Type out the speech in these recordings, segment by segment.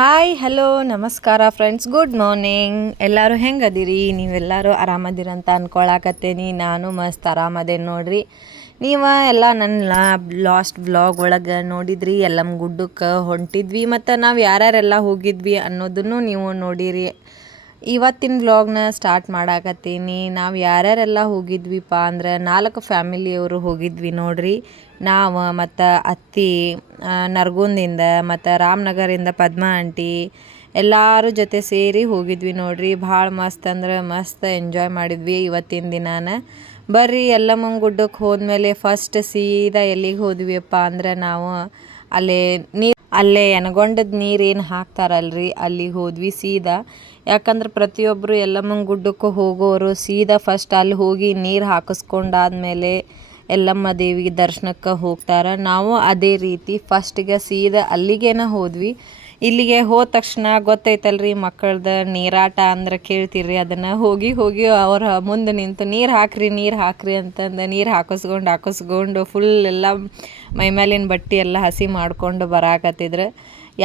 Hi hello ನಮಸ್ಕಾರ friends good morning ಎಲ್ಲರೂ ಹೆಂಗದಿರಿ? ನೀವೆಲ್ಲರೂ ಆರಾಮದಿರಂತ ಅಂದ್ಕೊಳಕತ್ತೇನಿ ನಾನು ಮಸ್ತ್ ಆರಾಮದೇನು ನೋಡ್ರಿ? ನೀವು ಎಲ್ಲ ನನ್ನ ಲಾಸ್ಟ್ ಬ್ಲಾಗ್ ಒಳಗೆ ನೋಡಿದ್ರಿ? ಎಲ್ಲಮ್ಮ ಗುಡ್ಡಕ್ಕೆ ಹೊಂಟಿದ್ವಿ ಮತ್ತು ನಾವು ಯಾರ್ಯಾರೆಲ್ಲ ಹೋಗಿದ್ವಿ ಅನ್ನೋದನ್ನು ನೀವು ನೋಡಿರಿ. ಇವತ್ತಿನ ವ್ಲಾಗ್ನ ಸ್ಟಾರ್ಟ್ ಮಾಡಾಕತ್ತೀನಿ. ನಾವು ಯಾರ್ಯಾರೆಲ್ಲ ಹೋಗಿದ್ವಿಪ್ಪ ಅಂದ್ರೆ ನಾಲ್ಕು ಫ್ಯಾಮಿಲಿಯವರು ಹೋಗಿದ್ವಿ ನೋಡ್ರಿ. ನಾವು ಮತ್ತು ಅತ್ತಿ ನರ್ಗುಂದಿಂದ ಮತ್ತು ರಾಮನಗರಿಂದ ಪದ್ಮ ಆಂಟಿ ಎಲ್ಲರೂ ಜೊತೆ ಸೇರಿ ಹೋಗಿದ್ವಿ ನೋಡ್ರಿ. ಭಾಳ ಮಸ್ತ್ ಅಂದ್ರೆ ಮಸ್ತ್ ಎಂಜಾಯ್ ಮಾಡಿದ್ವಿ ಇವತ್ತಿನ ದಿನಾನ. ಬರ್ರಿ ಎಲ್ಲಮ್ಮನ ಗುಡ್ಡಕ್ಕೆ ಹೋದ್ಮೇಲೆ ಫಸ್ಟ್ ಸೀದಾ ಎಲ್ಲಿಗೆ ಹೋದ್ವಿಯಪ್ಪ ಅಂದ್ರೆ ನಾವು ಅಲ್ಲೇ ನೀರು ಅಲ್ಲೇ ಎನಗೊಂಡದ ನೀರು ಏನು ಹಾಕ್ತಾರಲ್ರಿ? ಅಲ್ಲಿ ಹೋದ್ವಿ ಸೀದಾ. ಯಾಕಂದ್ರೆ ಪ್ರತಿಯೊಬ್ಬರು ಎಲ್ಲಮ್ಮನ ಗುಡ್ಡಕ್ಕೆ ಹೋಗೋರು ಸೀದಾ ಫಸ್ಟ್ ಅಲ್ಲಿ ಹೋಗಿ ನೀರು ಹಾಕಿಸ್ಕೊಂಡಾದ್ಮೇಲೆ ಎಲ್ಲಮ್ಮ ದೇವಿಗೆ ದರ್ಶನಕ್ಕೆ ಹೋಗ್ತಾರೆ. ನಾವು ಅದೇ ರೀತಿ ಫಸ್ಟಿಗೆ ಸೀದಾ ಅಲ್ಲಿಗೇನ ಹೋದ್ವಿ. ಇಲ್ಲಿಗೆ ಹೋದ ತಕ್ಷಣ ಗೊತ್ತೈತಲ್ರಿ ಮಕ್ಕಳ್ದು ನೀರಾಟ ಅಂದ್ರೆ ಕೇಳ್ತೀರಿ ಅದನ್ನು. ಹೋಗಿ ಹೋಗಿ ಅವ್ರ ಮುಂದೆ ನಿಂತು ನೀರು ಹಾಕ್ರಿ ನೀರು ಹಾಕ್ರಿ ಅಂತಂದು ನೀರು ಹಾಕಿಸ್ಕೊಂಡು ಹಾಕಿಸ್ಕೊಂಡು ಫುಲ್ ಎಲ್ಲ ಮೈಮೇಲಿನ ಬಟ್ಟೆ ಎಲ್ಲ ಹಸಿ ಮಾಡ್ಕೊಂಡು ಬರಾಕತ್ತಿದ್ರು.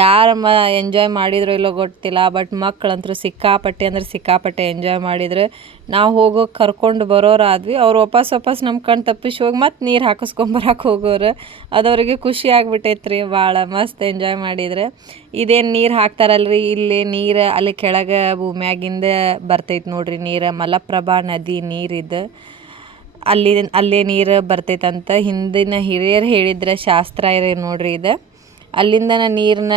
ಯಾರು ಮ ಎಂಜಾಯ್ ಮಾಡಿದ್ರು ಇಲ್ಲೋ ಗೊತ್ತಿಲ್ಲ ಬಟ್ ಮಕ್ಕಳಂತೂ ಸಿಕ್ಕಾಪಟ್ಟೆ ಅಂದ್ರೆ ಸಿಕ್ಕಾಪಟ್ಟೆ ಎಂಜಾಯ್ ಮಾಡಿದ್ರು. ನಾವು ಹೋಗೋಕೆ ಕರ್ಕೊಂಡು ಬರೋರಾದ್ವಿ, ಅವ್ರು ವಾಪಸ್ ವಾಪಸ್ ನಮ್ಮ ಕಣ್ಣು ತಪ್ಪಿಸಿ ಹೋಗಿ ಮತ್ತೆ ನೀರು ಹಾಕಿಸ್ಕೊಂಬರಕ್ಕೆ ಹೋಗೋರು. ಅದವರಿಗೆ ಖುಷಿ ಆಗಿಬಿಟ್ಟೈತ್ರಿ, ಭಾಳ ಮಸ್ತ್ ಎಂಜಾಯ್ ಮಾಡಿದ್ರೆ. ಇದೇನು ನೀರು ಹಾಕ್ತಾರಲ್ರಿ? ಇಲ್ಲಿ ನೀರು ಅಲ್ಲಿ ಕೆಳಗೆ ಭೂಮ್ಯಾಗಿಂದ ಬರ್ತೈತೆ ನೋಡ್ರಿ ನೀರು, ಮಲಪ್ರಭಾ ನದಿ ನೀರಿದು. ಅಲ್ಲಿ, ಅಲ್ಲೇ ನೀರು ಬರ್ತೈತಂತ ಹಿಂದಿನ ಹಿರಿಯರು ಹೇಳಿದ್ರೆ ಶಾಸ್ತ್ರ ಇರ ನೋಡ್ರಿ ಇದು. ಅಲ್ಲಿಂದನ ನೀರನ್ನ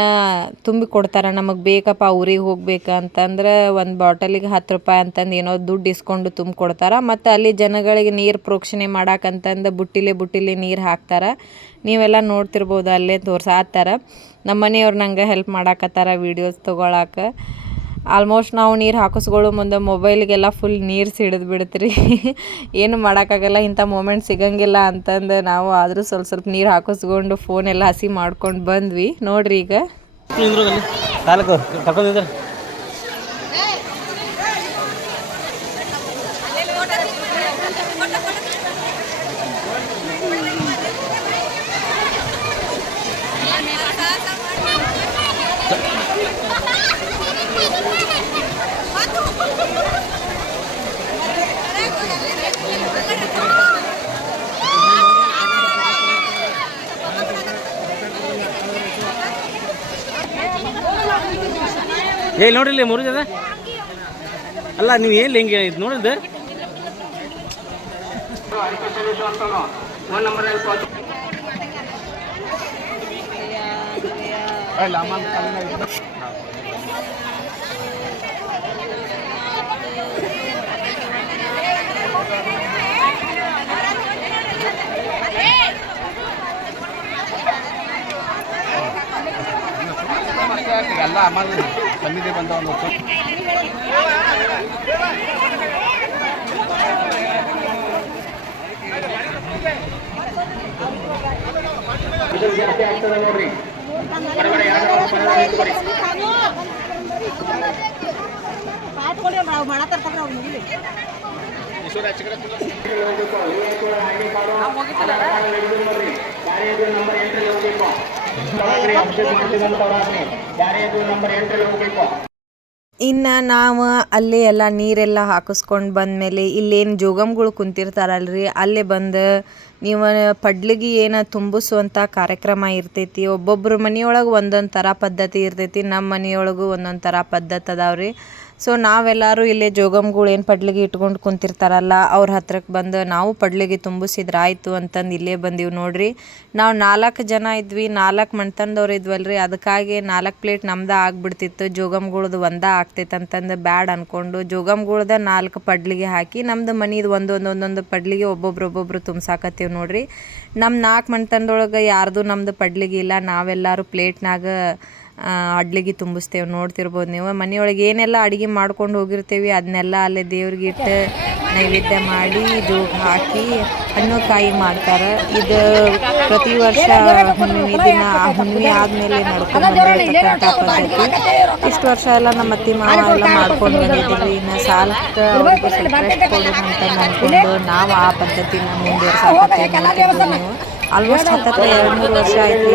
ತುಂಬಿ ಕೊಡ್ತಾರೆ, ನಮಗೆ ಬೇಕಪ್ಪ ಊರಿಗೆ ಹೋಗ್ಬೇಕು ಅಂತಂದ್ರೆ ಒಂದು ಬಾಟಲಿಗೆ ಹತ್ತು ರೂಪಾಯಿ ಅಂತಂದು ಏನೋ ದುಡ್ಡು ಇಸ್ಕೊಂಡು ತುಂಬಿ ಕೊಡ್ತಾರೆ. ಮತ್ತು ಅಲ್ಲಿ ಜನಗಳಿಗೆ ನೀರು ಪ್ರೋಕ್ಷಣೆ ಮಾಡಕ್ಕಂತಂದು ಬುಟ್ಟಿಲೆ ಬುಟ್ಟಿಲೆ ನೀರು ಹಾಕ್ತಾರೆ. ನೀವೆಲ್ಲ ನೋಡ್ತಿರ್ಬೋದು ಅಲ್ಲೇ ತೋರ್ಸಾತ್ತಾರ. ನಮ್ಮ ಮನೆಯವ್ರು ನಂಗೆ ಹೆಲ್ಪ್ ಮಾಡಾಕತ್ತಾರ ವೀಡಿಯೋಸ್ ತೊಗೊಳಕ್ಕೆ ಆಲ್ಮೋಸ್ಟ್ ನಾವು ನೀರು ಹಾಕಿಸ್ಕೊಳ್ಳೋ ಮುಂದೆ ಮೊಬೈಲಿಗೆಲ್ಲ ಫುಲ್ ನೀರು ಸಿಡಿದು ಬಿಡ್ತ್ರಿ. ಏನು ಮಾಡೋಕ್ಕಾಗಲ್ಲ, ಇಂಥ ಮೂಮೆಂಟ್ ಸಿಗಂಗಿಲ್ಲ ಅಂತಂದು ನಾವು ಆದರೂ ಸ್ವಲ್ಪ ಸ್ವಲ್ಪ ನೀರು ಹಾಕಿಸ್ಕೊಂಡು ಫೋನೆಲ್ಲ ಹಸಿ ಮಾಡ್ಕೊಂಡು ಬಂದ್ವಿ. ನೋಡ್ರಿ ಈಗ. ಏ ನೋಡ್ರಿ ಇಲ್ಲಿ ಮೂರು ಅಲ್ಲ ನೀವು ಏನು ಹಿಂಗೆ ಇದು ನೋಡಿದ್ದೆ ಎಲ್ಲ ಅಮ್ಮ ಸಮಿತಿ ಬಂದ ಒಂದು ಜಾಸ್ತಿ ಆಗ್ತದೆ ನೋಡ್ರಿ ಮಾಡತ್ತಾರ ಇನ್ನು ನಾವು ಅಲ್ಲಿ ಎಲ್ಲ ನೀರೆಲ್ಲ ಹಾಕಿಸ್ಕೊಂಡು ಬಂದಮೇಲೆ ಇಲ್ಲೇನು ಜೋಗಮ್ಗಳು ಕುಂತಿರ್ತಾರಲ್ರಿ, ಅಲ್ಲೇ ಬಂದು ನೀವು ಪಡ್ಲಿಗೆ ಏನು ತುಂಬಿಸುವಂಥ ಕಾರ್ಯಕ್ರಮ ಇರ್ತೈತಿ ಒಬ್ಬೊಬ್ಬರು ಮನೆಯೊಳಗೆ ಒಂದೊಂದು ಥರ ಪದ್ಧತಿ ಇರ್ತೈತಿ, ನಮ್ಮ ಮನೆಯೊಳಗೂ ಒಂದೊಂದು ಥರ ಪದ್ಧತಿ ಅದಾವ್ರಿ. ಸೊ ನಾವೆಲ್ಲರೂ ಇಲ್ಲೇ ಜೋಗಮ್ಗಳು ಏನು ಪಡ್ಲಿಗೆ ಇಟ್ಕೊಂಡು ಕುಂತಿರ್ತಾರಲ್ಲ, ಅವ್ರ ಹತ್ರಕ್ಕೆ ಬಂದು ನಾವು ಪಡ್ಲಿಗೆ ತುಂಬಿಸಿದ್ರೆ ಆಯಿತು ಅಂತಂದು ಇಲ್ಲೇ ಬಂದೀವಿ ನೋಡ್ರಿ. ನಾವು ನಾಲ್ಕು ಜನ ಇದ್ವಿ, ನಾಲ್ಕು ಮಣ್ತನದವ್ರು ಇದ್ವಲ್ರಿ. ಅದಕ್ಕಾಗಿ ನಾಲ್ಕು ಪ್ಲೇಟ್ ನಮ್ದು ಆಗಿಬಿಡ್ತಿತ್ತು, ಜೋಗಮ್ಗಳ್ದು ಒಂದೇ ಆಗ್ತೈತೆ ಅಂತಂದು ಬ್ಯಾಡ್ ಅಂದ್ಕೊಂಡು ಜೋಗಮ್ಗಳ್ದ ನಾಲ್ಕು ಪಡ್ಲಿಗೆ ಹಾಕಿ ನಮ್ದು ಮನಿದು ಒಂದೊಂದೊಂದೊಂದು ಒಂದೊಂದು ಪಡ್ಲಿಗೆ ಒಬ್ಬೊಬ್ರು ಒಬ್ಬೊಬ್ರು ತುಂಬ್ಸಾಕತ್ತೀವಿ ನೋಡ್ರಿ. ನಮ್ಮ ನಾಲ್ಕು ಮಣ್ತನದೊಳಗೆ ಯಾರ್ದು ನಮ್ಮದು ಪಡ್ಲಿಗೆ ಇಲ್ಲ, ನಾವೆಲ್ಲರೂ ಪ್ಲೇಟ್ನಾಗ ಅಡ್ಲಿಗೆ ತುಂಬಿಸ್ತೇವೆ, ನೋಡ್ತಿರ್ಬೋದು ನೀವು. ಮನೆಯೊಳಗೆ ಏನೆಲ್ಲ ಅಡುಗೆ ಮಾಡ್ಕೊಂಡು ಹೋಗಿರ್ತೀವಿ, ಅದನ್ನೆಲ್ಲ ಅಲ್ಲೇ ದೇವ್ರಿಗೆ ಇಟ್ಟು ನೈವೇದ್ಯ ಮಾಡಿ ಇದು ಹಾಕಿ ಹಣ್ಣು ಕಾಯಿ ಮಾಡ್ತಾರೆ. ಇದು ಪ್ರತಿ ವರ್ಷ ಹುಣ್ಣಿಮೆ ದಿನ, ಆ ಹುಣ್ಣಿಮೆ ಆದಮೇಲೆ ನಡ್ಕೊಂಡು ಇಷ್ಟು ವರ್ಷ ಎಲ್ಲ ನಮ್ಮ ಅತ್ತಿ ಮಾವ ಎಲ್ಲ ಮಾಡ್ಕೊಂಡು ಬಂದಿದ್ದೀವಿ. ಇನ್ನು ಸಾಲಕ್ಕೆ ಅಂತ ಅಂದ್ಕೊಂಡು ನಾವು ಆ ಪದ್ಧತಿನ ಮುಂದುವರ್ಸಾಕತ್ತೀವಿ ನೀವು. ಆಲ್ಮೋಸ್ಟ್ ಹತ್ತತ್ರ ಎರಡು ಮೂರು ವರ್ಷ ಆಯ್ತು?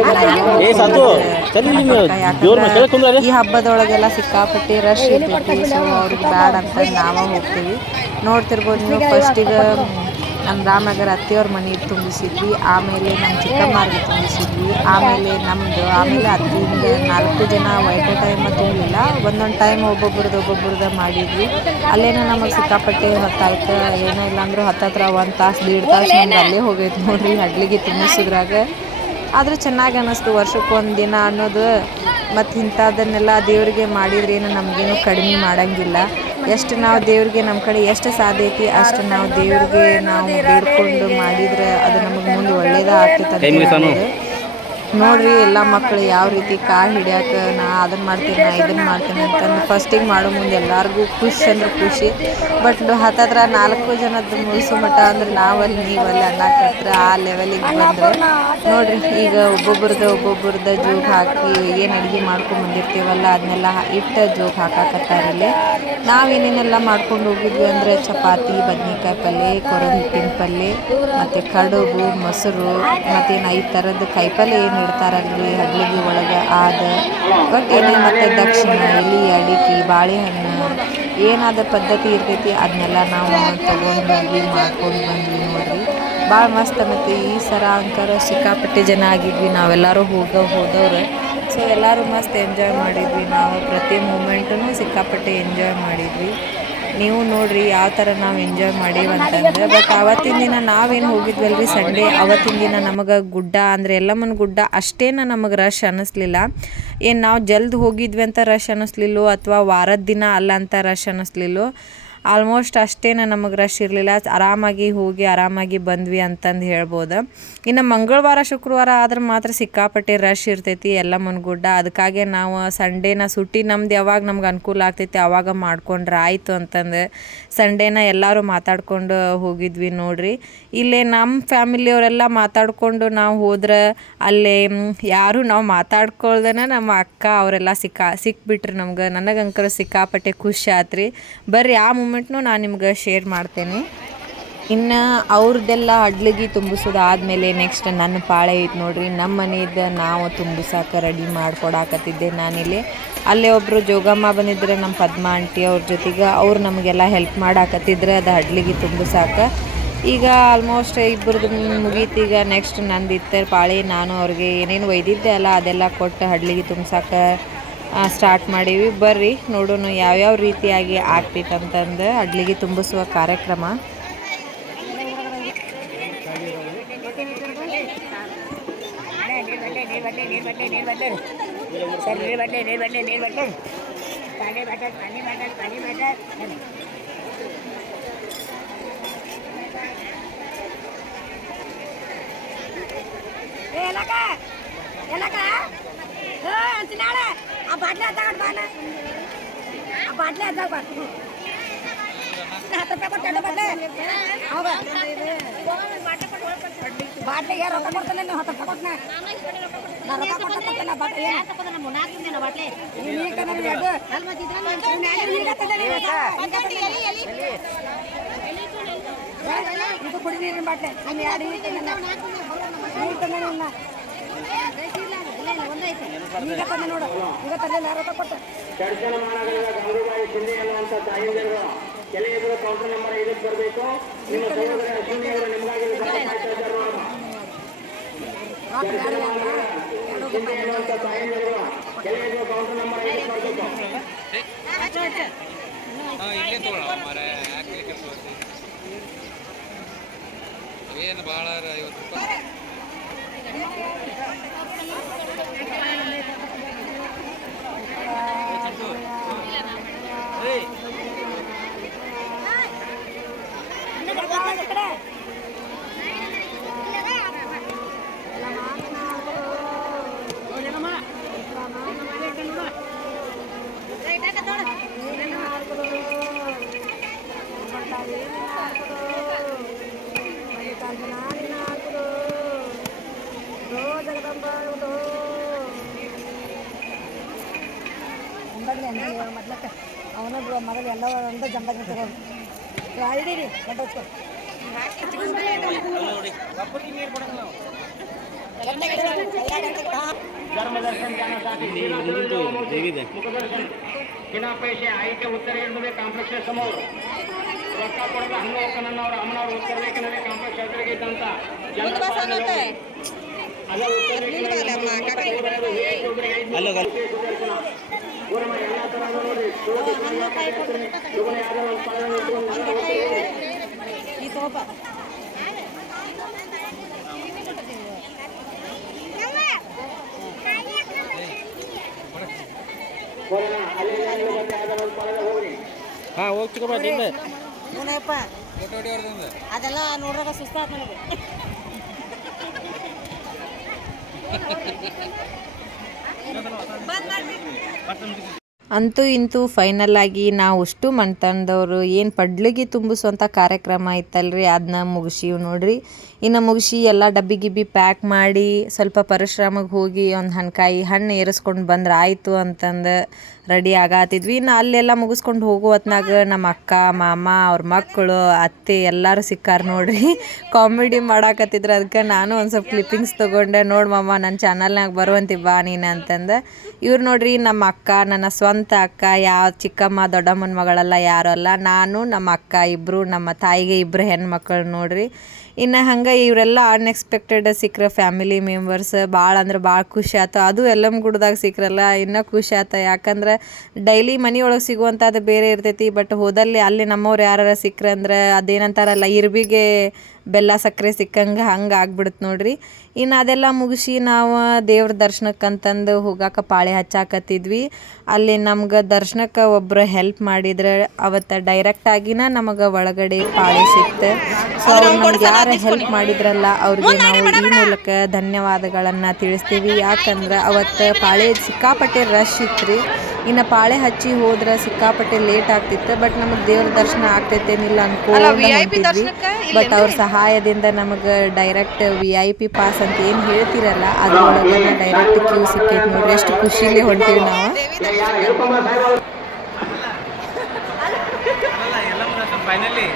ಈ ಹಬ್ಬದೊಳಗೆಲ್ಲ ಸಿಕ್ಕಾಪಟ್ಟಿ ರಶ್ ಇರ್ತೈತಿ ಸೊ ಅವ್ರಿಗೆ ಬ್ಯಾಡ ಅಂತ ನಾವು ಹೋಗ್ತೀವಿ. ನೋಡ್ತಿರ್ಬೋದು ನೀವು ಫಸ್ಟಿಗೆ ನಮ್ಮ ರಾಮನಗರ ಅತ್ತೆಯವ್ರ ಮನೆ ತುಂಬಿಸಿದ್ವಿ, ಆಮೇಲೆ ನಮ್ಮ ಚಿಕ್ಕಮ್ಮವ್ರಿಗೆ ತುಂಬಿಸಿದ್ವಿ, ಆಮೇಲೆ ನಮ್ಮದು ಆಮೇಲೆ ಅತ್ತಿಂದ ನಾಲ್ಕು ಜನ ವೈಟ್ ಟೈಮ್ ತುಂಬಲಿಲ್ಲ ಒಂದೊಂದು ಟೈಮ್ ಒಬ್ಬೊಬ್ರದ್ದು ಒಬ್ಬೊಬ್ರದ್ದು ಮಾಡಿದ್ವಿ. ಅಲ್ಲೇನೋ ನಮಗೆ ಸಿಕ್ಕಾಪಟ್ಟೆ ಹೊತ್ತಾಯ್ತು, ಏನೋ ಅಂದರೂ ಹತ್ತತ್ರ ಒಂದು ತಾಸು, ದೀಡ್ ತಾಸು ನಮ್ಗೆ ಅಲ್ಲೇ ಹೋಗೈತೆ ನೋಡ್ರಿ, ಹಡ್ಲಿಗೆ ತುಂಬಿಸಿದ್ರಾಗ. ಆದರೂ ಚೆನ್ನಾಗಿ ಅನ್ನಿಸ್ತು, ವರ್ಷಕ್ಕೆ ಒಂದು ದಿನ ಅನ್ನೋದು, ಮತ್ತು ಇಂಥದ್ದನ್ನೆಲ್ಲ ದೇವರಿಗೆ ಮಾಡಿದ್ರೇನು ನಮಗೇನು ಕಡಿಮೆ ಮಾಡೋಂಗಿಲ್ಲ. ಎಷ್ಟು ನಾವು ದೇವ್ರಿಗೆ ನಮ್ಮ ಕಡೆ ಎಷ್ಟು ಸಾಧ್ಯ ಐತಿ ಅಷ್ಟು ನಾವು ದೇವ್ರಿಗೆ ನಾವು ಬೇಡ್ಕೊಂಡು ಮಾಡಿದ್ರೆ ಅದು ನಮಗೆ ಮುಂದೆ ಒಳ್ಳೇದಾಗ್ತೈತೆ ಅಂತ. ಹೇಳ್ಬೋದು. ನೋಡ್ರಿ ಎಲ್ಲ ಮಕ್ಕಳು ಯಾವ ರೀತಿ ಕಾರ್ ಹಿಡಿಯಕ್ಕೆ ನಾ ಅದನ್ನು ಮಾಡ್ತೀನಿ, ನಾ ಇದನ್ನ ಮಾಡ್ತೀನಿ ಅಂತಂದು ಫಸ್ಟಿಗೆ ಮಾಡೋ ಮುಂದೆ ಎಲ್ಲರಿಗೂ ಖುಷಿ ಅಂದ್ರೆ ಖುಷಿ. ಬಟ್ ಹತ್ತತ್ರ ನಾಲ್ಕು ಜನದ್ದು ಮುಗಿಸೋ ಮಠ ಅಂದ್ರೆ ನಾವಲ್ಲಿ ನೀವಲ್ಲಿ ಅನ್ನಕತ್ರ ಆ ಲೆವೆಲಿಗೆ ಬಂದ್ರೆ ನೋಡ್ರಿ ಈಗ ಒಬ್ಬೊಬ್ರದ್ದು ಒಬ್ಬೊಬ್ರದ್ದು ಜೋಗ್ ಹಾಕಿ ಏನು ಅಡುಗೆ ಮಾಡ್ಕೊಂಡು ಬಂದಿರ್ತೀವಲ್ಲ ಅದನ್ನೆಲ್ಲ ಇಟ್ಟ ಜೋಗ್ ಇಲ್ಲಿ. ನಾವೇನೇನೆಲ್ಲ ಮಾಡ್ಕೊಂಡು ಹೋಗಿದ್ವಿ ಅಂದರೆ ಚಪಾತಿ, ಬದ್ನೆಕಾಯಿ ಪಲ್ಯ ಕೊರದ ಹಿಟ್ಟಿನ ಪಲ್ಯ ಮತ್ತು ಕಡುಬು, ಮೊಸರು, ಮತ್ತೇನು ಐದು ಥರದ್ದು ಕಾಯಿಪಲ್ಯ ಏನು ಇಡ್ತಾರಲ್ರಿ ಹಡ್ಲಿಗಿ ಒಳಗೆ ಆದ ಬಟ್ ಏನೇ ಮತ್ತು ದಕ್ಷಿಣ, ಎಲೆ, ಅಡಿಕೆ, ಬಾಳೆಹಣ್ಣು ಏನಾದ ಪದ್ಧತಿ ಇರ್ತೈತಿ ಅದನ್ನೆಲ್ಲ ನಾವು ತೊಗೊಂಡು ಹೋಗಿ ಮಾಡ್ಕೊಂಡು ಬಂದ್ವಿ ನೋಡ್ರಿ. ಭಾಳ ಮಸ್ತ್ ಮತ್ತು ಈ ಸರ ಅಂಕರ ಸಿಕ್ಕಾಪಟ್ಟೆ ಜನ ಆಗಿದ್ವಿ, ನಾವೆಲ್ಲರೂ ಹೋಗ ಹೋದವ್ರು. ಸೊ ಎಲ್ಲರೂ ಮಸ್ತ್ ಎಂಜಾಯ್ ಮಾಡಿದ್ವಿ. ನಾವು ಪ್ರತಿ ಮೂಮೆಂಟೂ ಸಿಕ್ಕಾಪಟ್ಟೆ ಎಂಜಾಯ್ ಮಾಡಿದ್ವಿ. ನೀವು ನೋಡ್ರಿ ಯಾವ ಥರ ನಾವು ಎಂಜಾಯ್ ಮಾಡೀವಿ ಅಂತಂದ್ರೆ ಬಟ್ ಅವತ್ತಿನ ದಿನ ನಾವೇನು ಹೋಗಿದ್ವಲ್ರಿ ಸಂಡೇ ಅವತ್ತಿನ ದಿನ ನಮಗೆ ಗುಡ್ಡ ಅಂದರೆ ಎಲ್ಲಮ್ಮನ ಗುಡ್ಡ ಅಷ್ಟೇನ ನಮಗೆ ರಶ್ ಅನ್ನಿಸ್ಲಿಲ್ಲ ಏನು ನಾವು ಜಲ್ದಿ ಹೋಗಿದ್ವಿ ಅಂತ ರಶ್ ಅನ್ನಿಸ್ಲಿಲ್ಲೋ ಅಥವಾ ವಾರದ ದಿನ ಅಲ್ಲ ಅಂತ ರಶ್ ಅನ್ನಿಸ್ಲಿಲ್ಲೋ ಆಲ್ಮೋಸ್ಟ್ ಅಷ್ಟೇನ ನಮಗೆ ರಶ್ ಇರಲಿಲ್ಲ. ಆರಾಮಾಗಿ ಹೋಗಿ ಆರಾಮಾಗಿ ಬಂದ್ವಿ ಅಂತಂದು ಹೇಳ್ಬೋದು. ಇನ್ನು ಮಂಗಳವಾರ, ಶುಕ್ರವಾರ ಆದ್ರೆ ಮಾತ್ರ ಸಿಕ್ಕಾಪಟ್ಟೆ ರಶ್ ಇರ್ತೈತಿ, ಎಲ್ಲ ಗುಡ್ಡ ಅದಕ್ಕಾಗೆ ನಾವು ಸಂಡೇನ ಸುಟ್ಟಿ ನಮ್ದು ಯಾವಾಗ ನಮ್ಗೆ ಅನುಕೂಲ ಆಗ್ತೈತಿ ಆವಾಗ ಮಾಡ್ಕೊಂಡ್ರೆ ಆಯಿತು ಅಂತಂದು ಸಂಡೇನ ಎಲ್ಲರೂ ಮಾತಾಡ್ಕೊಂಡು ಹೋಗಿದ್ವಿ ನೋಡ್ರಿ. ಇಲ್ಲೇ ನಮ್ಮ ಫ್ಯಾಮಿಲಿಯವರೆಲ್ಲ ಮಾತಾಡ್ಕೊಂಡು ನಾವು ಹೋದ್ರೆ ಅಲ್ಲೇ ಯಾರು ನಾವು ಮಾತಾಡ್ಕೊಳ್ದೇನೆ ನಮ್ಮ ಅಕ್ಕ ಅವರೆಲ್ಲ ಸಿಕ್ಕಾ ಸಿಕ್ಬಿಟ್ರಿ ನಮ್ಗೆ. ನನಗಂಕರ ಸಿಕ್ಕಾಪಟ್ಟೆ ಖುಷಿ ಆತ್ರಿ. ಬರ್ರಿ, ಆ ಮೂಮೆಂಟ್ನು ನಾನು ನಿಮ್ಗೆ ಶೇರ್ ಮಾಡ್ತೇನೆ. ಇನ್ನು ಅವ್ರದ್ದೆಲ್ಲ ಅಡ್ಲಿಗೆ ತುಂಬಿಸೋದಾದ್ಮೇಲೆ ನೆಕ್ಸ್ಟ್ ನನ್ನ ಪಾಳೆ ಐತೆ ನೋಡ್ರಿ ನಮ್ಮ ಮನೆಯಿಂದ ನಾವು ತುಂಬಿಸಾಕ ರೆಡಿ ಮಾಡ್ಕೊಡಾಕತ್ತಿದ್ದೆ ನಾನಿಲ್ಲಿ. ಅಲ್ಲೇ ಒಬ್ಬರು ಜೋಗಮ್ಮ ಬಂದಿದ್ರೆ ನಮ್ಮ ಪದ್ಮ ಆಂಟಿ ಅವ್ರ ಜೊತೆಗೆ, ಅವ್ರು ನಮಗೆಲ್ಲ ಹೆಲ್ಪ್ ಮಾಡಾಕತ್ತಿದ್ರೆ ಅದು ಅಡ್ಲಿಗೆ ತುಂಬಿಸಾಕ. ಈಗ ಆಲ್ಮೋಸ್ಟ್ ಇಬ್ಬರದ್ದು ಮುಗೀತು, ಈಗ ನೆಕ್ಸ್ಟ್ ನಂದು ಇತ್ತ ಪಾಳಿ ನಾನು ಅವ್ರಿಗೆ ಏನೇನು ಒಯ್ದಿದ್ದೆ ಅಲ್ಲ ಅದೆಲ್ಲ ಕೊಟ್ಟು ಹಡ್ಲಿಗೆ ತುಂಬಿಸಾಕ ಸ್ಟಾರ್ಟ್ ಮಾಡೀವಿ ಬರ್ರಿ, ನೋಡೋಣ ಯಾವ್ಯಾವ ರೀತಿಯಾಗಿ ಆಗ್ತಿತ್ತು ಅಂತಂದು ಅಡ್ಲಿಗೆ ತುಂಬಿಸುವ ಕಾರ್ಯಕ್ರಮ. ಎಲ್ಲಕ್ಕ ನೀರು ಅಂತ ನೀರು ಆ ಬಾಟ್ಲಿ ಹತ್ತಾಗ ಬಾನ ಆ ಬಾಟ್ಲಿ ಹತ್ತಾಗ ಬಾ ಹತ್ತು ರೂಪಾಯಿ ಕೊಟ್ಟು ಬಾಟ್ಲಿ. ಹೌದ ಬಾಟ್ಲಿಗೆ ರೊಕ್ಕ ಕೊಡ್ತಾನೆ ನೀವು ಹತ್ತು ರೂಪಾಯಿ ನಾ ರೊಕ್ಕ ಕೊಟ್ಟೆ ಬಾಟ್ಲಿ. ಇದು ಕುಡಿ ನೀರಿನ ಬಾಟ್ಲಿ. ನಾನು ಎರಡು ಈಗ ಈಗ ದರ್ಶನ ಗಂಗೂಬಾಯಿ ಶಿಂದೆ ಅನ್ನುವಂಥ ತಾಯಿಂದರು ಕೆಲ ಎದುರು ಕೌಂಟರ್ ನಂಬರ್ ಐದಕ್ಕೆ ಬರಬೇಕು ನಿಮ್ಮ ಸಹೋದರ ಅಶ್ವಿನಿ ಅವರು ನಿಮಗಾಗಿ ಶಿಂದೆ ಎದುರು ಕೌಂಟರ್ ಬರಬೇಕು ಏನು ಭಾಳ ಐವತ್ತು ರೂಪಾಯಿ धर्मदर्शन ज्ञानासाठी ದೇವಿದೆ मुखदर्शन बिना पैसे आईच्या उत्तर मध्ये ಕಾಂಪ್ಲೆಕ್ಸ್ समोर ರೊಕ್ಕ ಕೊಡದ ಹನುಮಕ್ಕನನ್ನವರ ಅಮ್ಮನವರು ಉತ್ತರ ಲೇಖನದಲ್ಲಿ ಕಾಂಪ್ಲೆಕ್ಸ್ ಎದುರಿಗೆ ಇದ್ದಂತ ಅದ ಅಲ್ಲೋಗ ಊರಮ್ಮ ಎಲ್ಲ ತರ ನೋಡಿ ಸುಗಮ ಯಾದವ್ ಅಂತ ಪದ ಇಟ್ಕೊಂಡು ನನ್ನ ಹೋಗ್ತೀವಿ. ಹೋಗೋಣ. ಅಲ್ಲಿ ಇಲ್ಲಿ ಬಂದು ಪದ ಹೋಗ್ರಿ ಹಾಂ ಹೋಗಿ ನಿಂದೆ ಏನಪ್ಪ ಅದೆಲ್ಲ ನೋಡ್ರಾಗ ಸುಸ್ತಾತ್ ನನಗೆ ಅಂತೂ ಇಂತೂ ಫೈನಲ್ ಆಗಿ ನಾವು ಅಷ್ಟು ಮಂತಂದವರು ಏನು ಪಡ್ಲಿಗೆ ತುಂಬಿಸುವಂಥ ಕಾರ್ಯಕ್ರಮ ಇತ್ತಲ್ರಿ? ಅದನ್ನ ಮುಗಿಸಿವು ನೋಡ್ರಿ. ಇನ್ನು ಮುಗಿಸಿ ಎಲ್ಲ ಡಬ್ಬಿ ಗಿಬ್ಬಿ ಪ್ಯಾಕ್ ಮಾಡಿ ಸ್ವಲ್ಪ ಪರಿಶ್ರಮಕ್ಕೆ ಹೋಗಿ ಒಂದು ಹಣ್ಕಾಯಿ, ಹಣ್ಣು ಏರಿಸ್ಕೊಂಡು ಬಂದ್ರೆ ಆಯಿತು ಅಂತಂದು ರೆಡಿ ಆಗತ್ತಿದ್ವಿ ಇನ್ನು ಅಲ್ಲೆಲ್ಲ ಮುಗಿಸ್ಕೊಂಡು ಹೋಗೋ ಹೊತ್ನಾಗ ನಮ್ಮ ಅಕ್ಕ, ಮಾಮ, ಅವ್ರ ಮಕ್ಕಳು ಅತ್ತೆ ಎಲ್ಲರೂ ಸಿಕ್ಕಾರ ನೋಡ್ರಿ. ಕಾಮಿಡಿ ಮಾಡಾಕತ್ತಿದ್ರು. ಅದಕ್ಕೆ ನಾನು ಒಂದು ಸ್ವಲ್ಪ ಕ್ಲಿಪ್ಪಿಂಗ್ಸ್ ತೊಗೊಂಡೆ. ನೋಡಿ ಮಾಮ ನನ್ನ ಚಾನಲ್ನಾಗ ಬರುವಂತಿ ಬಾ ನೀನು ಅಂತಂದು. ಇವ್ರು ನೋಡ್ರಿ ನಮ್ಮ ಅಕ್ಕ, ನನ್ನ ಸ್ವಂತ ಅಕ್ಕ ಯಾವ ಚಿಕ್ಕಮ್ಮ, ದೊಡ್ಡಮ್ಮನ ಮಗಳೆಲ್ಲ ಯಾರು ಅಲ್ಲ ನಾನು, ನಮ್ಮ ಅಕ್ಕ ಇಬ್ಬರು ನಮ್ಮ ತಾಯಿಗೆ ಇಬ್ಬರು ಹೆಣ್ಮಕ್ಳು ನೋಡ್ರಿ. ಇನ್ನು ಹಂಗೆ ಇವರೆಲ್ಲ ಅನ್ಎಕ್ಸ್ಪೆಕ್ಟೆಡ್ ಸಿಕ್ರ ಫ್ಯಾಮಿಲಿ ಮೆಂಬರ್ಸ್ ಭಾಳ ಅಂದ್ರೆ ಭಾಳ ಖುಷಿ ಆಯ್ತು ಅದು ಎಲ್ಲಮ್ ಗುಡ್ದಾಗ ಸಿಕ್ರಲ್ಲ, ಇನ್ನೂ ಖುಷಿ ಆಯ್ತು ಯಾಕಂದ್ರೆ ಡೈಲಿ ಮನೆಯೊಳಗೆ ಸಿಗುವಂಥದ್ದು ಬೇರೆ ಇರ್ತೈತಿ ಬಟ್ ಹೋದಲ್ಲಿ ಅಲ್ಲಿ ನಮ್ಮವ್ರು ಯಾರು ಅಂದ್ರೆ ಅದೇನಂತಾರಲ್ಲ, ಇರ್ಬಿಗೆ ಬೆಲ್ಲ ಸಕ್ಕರೆ ಸಿಕ್ಕಂಗೆ ಹಂಗೆ ಆಗ್ಬಿಡುತ್ತೆ ನೋಡ್ರಿ. ಇನ್ನು ಅದೆಲ್ಲ ಮುಗಿಸಿ ನಾವು ದೇವ್ರ ದರ್ಶನಕ್ಕಂತಂದು ಹೋಗಾಕ ಪಾಳೆ ಹಚ್ಚಾಕತ್ತಿದ್ವಿ. ಅಲ್ಲಿ ನಮ್ಗೆ ದರ್ಶನಕ್ಕೆ ಒಬ್ಬರು ಹೆಲ್ಪ್ ಮಾಡಿದ್ರೆ ಅವತ್ತು ಡೈರೆಕ್ಟಾಗಿನ ನಮಗೆ ಒಳಗಡೆ ಪಾಳೆ ಸಿಕ್ತೆ. ಸೊ ಅವ್ರು ನಮ್ಗೆ ಯಾರು ಹೆಲ್ಪ್ ಮಾಡಿದ್ರಲ್ಲ ಅವ್ರಿಗೆ ನಾವು ಈ ಮೂಲಕ ಧನ್ಯವಾದಗಳನ್ನು ತಿಳಿಸ್ತೀವಿ. ಯಾಕಂದ್ರೆ ಅವತ್ತು ಪಾಳೆ ಸಿಕ್ಕಾಪಟ್ಟೆ ರಶ್ ಇತ್ತು ಇನ್ನು ಪಾಳೆ ಹಚ್ಚಿ ಹೋದ್ರೆ ಸಿಕ್ಕಾಪಟ್ಟೆ ಲೇಟ್ ಆಗ್ತಿತ್ತು ಬಟ್ ನಮಗೆ ದೇವ್ರ ದರ್ಶನ ಆಗ್ತೈತೇನಿಲ್ಲ ಅನ್ಕೋತೀವಿ ಬಟ್ ಅವ್ರ ಸಹಾಯದಿಂದ ನಮಗೆ direct V I P pass ಅಂತ ಏನು ಹೇಳ್ತಿರಲ್ಲ ಅದ್ರೊಳಗೆ ಡೈರೆಕ್ಟ್ ಕ್ಯೂ ಸಿಕ್ಕೈತೆ ನೋಡ್ರಿ ಎಷ್ಟು ಖುಷಿಲಿ ಹೊಂಟೀವಿ ನಾವು ಫೈನಲಿ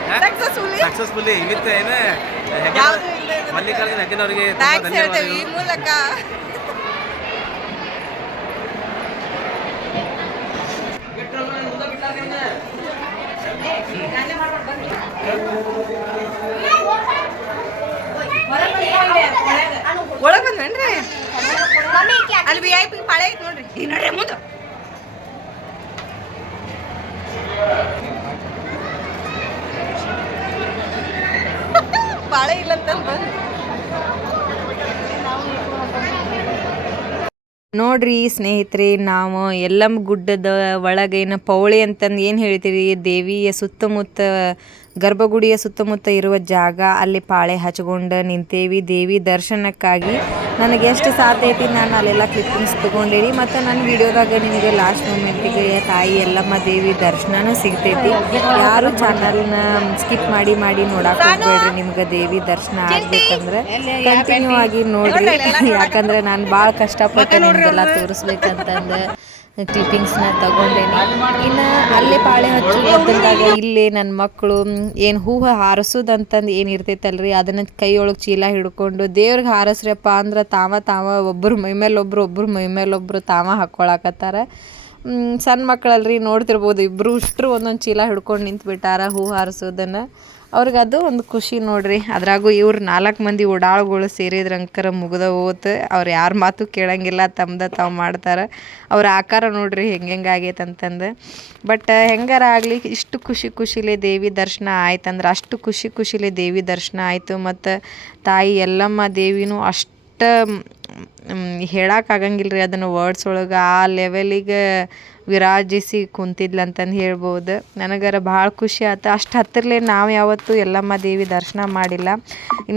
ಸಕ್ಸಸ್ಫುಲಿ ವಿತ್ ಏನು ಮಲ್ಲಿಕಾರ್ಜುನ ಹೆಗ್ಗನವರಿಗೆ ಈ ಧನ್ಯವಾದಗಳು ಒಳಗೆ ಬಂದ್ವೇನ್ರಿ? ಅಲ್ಲಿ ವಿ ಐ ಪಿ ಪಾಳೆ ಐತಿ ನೋಡ್ರಿ. ಈಗ ನೋಡ್ರಿ ಮುಂದೆ. ಪಾಳೆ ಇಲ್ಲ ಅಂತ ನೋಡ್ರಿ ಸ್ನೇಹಿತರೆ ನಾವು ಎಲ್ಲಮ್ಮ ಗುಡ್ಡದ ಒಳಗೇನು ಪೌಳಿ ಅಂತಂದು ಏನು ಹೇಳ್ತೀರಿ ದೇವಿಯ ಸುತ್ತಮುತ್ತ ಗರ್ಭಗುಡಿಯ ಸುತ್ತಮುತ್ತ ಇರುವ ಜಾಗ ಅಲ್ಲಿ ಪಾಳೆ ಹಚ್ಕೊಂಡು ನಿಂತೇವಿ. ದೇವಿ ದರ್ಶನಕ್ಕಾಗಿ ನನಗೆ ಎಷ್ಟು ಸಾಧ್ಯೈತಿ ನಾನು ಅಲ್ಲೆಲ್ಲ ಕ್ಲಿಪ್ಪಿಂಗ್ಸ್ ತೊಗೊಂಡೇನಿ. ಮತ್ತು ನನ್ನ ವಿಡಿಯೋದಾಗ ನಿಮಗೆ ಲಾಸ್ಟ್ ಮೂಮೆಂಟಿಗೆ ತಾಯಿ ಎಲ್ಲಮ್ಮ ದೇವಿ ದರ್ಶನನೂ ಸಿಗ್ತೈತಿ. ಯಾರು ಚಾನಲ್ನ ಸ್ಕಿಪ್ ಮಾಡಿ ಮಾಡಿ ನೋಡಕ್ಕೆ ಹೋಗ್ಬೇಡ್ರಿ ನಿಮ್ಗೆ ದೇವಿ ದರ್ಶನ ಆಗ್ಬೇಕಂದ್ರೆ. ಕಂಟಿನ್ಯೂ ಆಗಿ ನೋಡ್ರಿ. ಯಾಕಂದ್ರೆ ನಾನು ಭಾಳ ಕಷ್ಟಪಟ್ಟು ನಿಮಗೆಲ್ಲ ತೋರಿಸ್ಬೇಕಂತಂದು. ಕ್ಲಿಪ್ಪಿಂಗ್ಸ್ನ ತಗೊಂಡೇನಿ ಇನ್ನು ಅಲ್ಲೇ ಪಾಳೆ ಹಚ್ಚು ಮೊದಲಾಗ ಇಲ್ಲಿ ನನ್ನ ಮಕ್ಕಳು ಏನು ಹೂವು ಹಾರಿಸೋದಂತಂದು ಏನು ಇರ್ತೈತಲ್ರಿ? ಅದನ್ನು ಕೈಯೊಳಗೆ ಚೀಲ ಹಿಡ್ಕೊಂಡು, ದೇವ್ರಿಗೆ ಹಾರಿಸ್ರಪ್ಪ ಅಂದ್ರೆ ತಾವ ತಾವ ಒಬ್ಬರು ಮೈ ಮೇಲೆ ಒಬ್ರು ಒಬ್ರು ಮೈ ಮೇಲೆ ಒಬ್ರು ತಾವ ಹಾಕ್ಕೊಳಕತ್ತಾರ ಸಣ್ಣ ಮಕ್ಕಳಲ್ರಿ ನೋಡ್ತಿರ್ಬೋದು. ಇಬ್ಬರು ಇಷ್ಟರು ಒಂದೊಂದು ಚೀಲ ಹಿಡ್ಕೊಂಡು ನಿಂತ್ಬಿಟ್ಟಾರ ಹೂ ಹಾರಿಸೋದನ್ನು. ಅವ್ರಿಗೆ ಅದು ಒಂದು ಖುಷಿ ನೋಡ್ರಿ. ಅದ್ರಾಗೂ ಇವ್ರು ನಾಲ್ಕು ಮಂದಿ ಓಡಾಳುಗಳು ಸೇರಿದ್ರಂಕರ ಮುಗಿದ ಹೋಗುತ್ತೆ ಅವ್ರು ಯಾರ ಮಾತು ಕೇಳಂಗಿಲ್ಲ, ತಮ್ದ ತಾವು ಮಾಡ್ತಾರೆ. ಅವ್ರ ಆಕಾರ ನೋಡ್ರಿ ಹೆಂಗೆ ಹೆಂಗೆ ಆಗೈತೆ ಅಂತಂದು. ಬಟ್ ಹೆಂಗಾರ ಆಗಲಿ, ಇಷ್ಟು ಖುಷಿ ಖುಷಿಲಿ ದೇವಿ ದರ್ಶನ ಆಯ್ತಂದ್ರೆ ಅಷ್ಟು ಖುಷಿ ಖುಷಿಲಿ ದೇವಿ ದರ್ಶನ ಆಯಿತು. ಮತ್ತು ತಾಯಿ ಎಲ್ಲಮ್ಮ ದೇವಿನೂ ಅಷ್ಟು ಹೇಳೋಕ್ಕಾಗಂಗಿಲ್ಲ ರೀ ಅದನ್ನು ವರ್ಡ್ಸ್ ಒಳಗೆ. ಆ ಲೆವೆಲಿಗೆ ವಿರಾಜಿಸಿ ಕುಂತಿದ್ಲು ಅಂತಂದು ಹೇಳ್ಬೋದು. ನನಗರ ಭಾಳ ಖುಷಿ ಆಯ್ತು ಅಷ್ಟು ಹತ್ತಿರಲೇ ನಾವು ಯಾವತ್ತೂ ಎಲ್ಲಮ್ಮ ದೇವಿ ದರ್ಶನ ಮಾಡಿಲ್ಲ.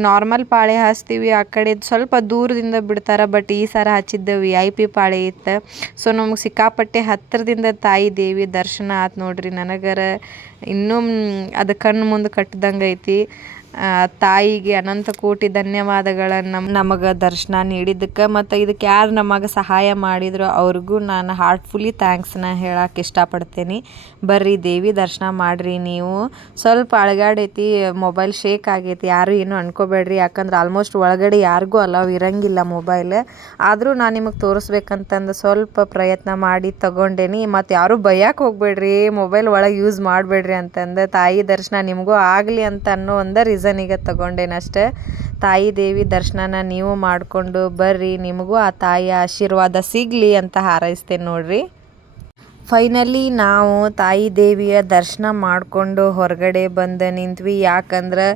ನಾರ್ಮಲ್ ಪಾಳೆ ಹಚ್ತೀವಿ ಆ ಕಡೆ ಸ್ವಲ್ಪ ದೂರದಿಂದ ಬಿಡ್ತಾರೆ ಬಟ್ ಈ ಸಾರ ಹಚ್ಚಿದ್ದ ವಿ ಐ ಪಿ ಪಾಳೆ ಇತ್ತು. ಸೊ ನಮ್ಗೆ ಸಿಕ್ಕಾಪಟ್ಟೆ ಹತ್ತಿರದಿಂದ ತಾಯಿ ದೇವಿ ದರ್ಶನ ಆತು ನೋಡ್ರಿ. ನನಗರ ಇನ್ನೂ ಅದು ಕಣ್ಣು ಮುಂದೆ ಕಟ್ಟಿದಂಗೆ ಐತಿ. ತಾಯಿಗೆ ಅನಂತ ಕೋಟಿ ಧನ್ಯವಾದಗಳನ್ನು ನಮಗೆ ದರ್ಶನ ನೀಡಿದ್ದಕ್ಕೆ, ಮತ್ತು ಇದಕ್ಕೆ ಯಾರು ನಮಗೆ ಸಹಾಯ ಮಾಡಿದ್ರು ಅವ್ರಿಗೂ ನಾನು ಹಾರ್ಟ್ಫುಲಿ ಥ್ಯಾಂಕ್ಸ್ನ ಹೇಳಕ್ಕೆ ಇಷ್ಟಪಡ್ತೀನಿ. ಬರ್ರಿ ದೇವಿ, ದರ್ಶನ ಮಾಡಿರಿ ನೀವು. ಸ್ವಲ್ಪ ಅಳಗಾಡೈತಿ ಮೊಬೈಲ್ ಶೇಕ್ ಆಗೈತಿ, ಯಾರು ಏನು ಅನ್ಕೋಬೇಡ್ರಿ, ಯಾಕಂದ್ರೆ ಆಲ್ಮೋಸ್ಟ್ ಒಳಗಡೆ ಯಾರಿಗೂ ಅಲವ್ ಇರಂಗಿಲ್ಲ ಮೊಬೈಲ್ ಆದರೂ ನಾನು ನಿಮಗೆ ತೋರಿಸ್ಬೇಕಂತಂದು ಸ್ವಲ್ಪ ಪ್ರಯತ್ನ ಮಾಡಿ ತಗೊಂಡೇನಿ. ಮತ್ತು ಯಾರೂ ಬೈಯಕ್ಕೆ ಹೋಗ್ಬೇಡ್ರಿ ಮೊಬೈಲ್ ಒಳಗೆ ಯೂಸ್ ಮಾಡಬೇಡ್ರಿ ಅಂತಂದು ತಾಯಿ ದರ್ಶನ ನಿಮಗೂ ಆಗಲಿ ಅಂತ ಅನ್ನೋ ಒಂದು ರೀಸನಿಗೆ ತಗೊಂಡೇನಷ್ಟೇ. ತಾಯಿ ದೇವಿ ದರ್ಶನನ ನೀವು ಮಾಡಿಕೊಂಡು ಬರ್ರಿ, ನಿಮಗೂ ಆ ತಾಯಿಯ ಆಶೀರ್ವಾದ ಸಿಗಲಿ ಅಂತ ಹಾರೈಸ್ತೇನೆ ನೋಡ್ರಿ. ಫೈನಲಿ ನಾವು ತಾಯಿ ದೇವಿಯ ದರ್ಶನ ಮಾಡಿಕೊಂಡು ಹೊರಗಡೆ ಬಂದು ನಿಂತ್ವಿ. ಯಾಕಂದ್ರೆ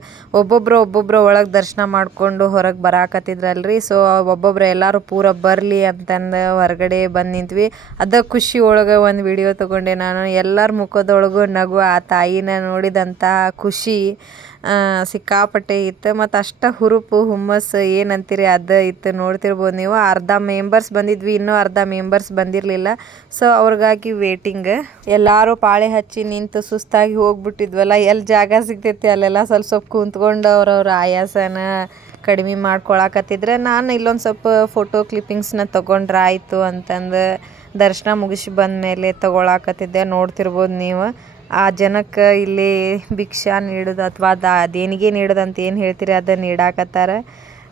ಒಬ್ಬೊಬ್ರು ಒಬ್ಬೊಬ್ರು ಒಳಗೆ ದರ್ಶನ ಮಾಡಿಕೊಂಡು ಹೊರಗೆ ಬರಾಕತ್ತಿದ್ರಲ್ರಿ. ಸೊ ಒಬ್ಬೊಬ್ರು ಎಲ್ಲರೂ ಪೂರ ಬರಲಿ ಅಂತಂದು ಹೊರಗಡೆ ಬಂದು ನಿಂತ್ವಿ. ಅದ ಖುಷಿ ಒಳಗೆ ಒಂದು ವಿಡಿಯೋ ತೊಗೊಂಡೆ ನಾನು. ಎಲ್ಲರ ಮುಖದೊಳಗೂ ನಗು ಆ ತಾಯಿನ ನೋಡಿದಂಥ ಖುಷಿ. ಸಿಕ್ಕಾಪಟ್ಟೆ ಇತ್ತು. ಮತ್ತು ಅಷ್ಟ ಹುರುಪು, ಹುಮ್ಮಸ್ಸು ಏನಂತೀರಿ ಅದು ಇತ್ತು ನೋಡ್ತಿರ್ಬೋದು ನೀವು. ಅರ್ಧ ಮೆಂಬರ್ಸ್ ಬಂದಿದ್ವಿ, ಇನ್ನೂ ಅರ್ಧ ಮೆಂಬರ್ಸ್ ಬಂದಿರಲಿಲ್ಲ. ಸೊ ಅವ್ರಿಗಾಗಿ ವೇಟಿಂಗ್ ಎಲ್ಲರೂ ಪಾಳೆ ಹಚ್ಚಿ ನಿಂತು ಸುಸ್ತಾಗಿ ಹೋಗ್ಬಿಟ್ಟಿದ್ವಲ್ಲ. ಎಲ್ಲಿ ಜಾಗ ಸಿಗ್ತೈತಿ ಅಲ್ಲೆಲ್ಲ ಸ್ವಲ್ಪ ಸ್ವಲ್ಪ ಕುಂತ್ಕೊಂಡು ಅವ್ರವ್ರ ಆಯಾಸನ ಕಡಿಮೆ ಮಾಡ್ಕೊಳಕತ್ತಿದ್ರೆ ನಾನು ಇಲ್ಲೊಂದು ಸ್ವಲ್ಪ ಫೋಟೋ ಕ್ಲಿಪ್ಪಿಂಗ್ಸ್ನ ತೊಗೊಂಡ್ರೆ ಆಯಿತು ಅಂತಂದು ದರ್ಶನ ಮುಗಿಸಿ ಬಂದ ಮೇಲೆ ತೊಗೊಳಕತ್ತಿದ್ದೆ. ನೋಡ್ತಿರ್ಬೋದು ನೀವು. ಆ ಜನಕ್ಕೆ ಇಲ್ಲಿ ಭಿಕ್ಷಾ ನೀಡೋದು ಅಥವಾ ಅದು ದೇಣಿಗೆ ನೀಡೋದು ಏನು ಹೇಳ್ತೀರಿ ಅದನ್ನು ನೀಡಾಕತ್ತಾರ.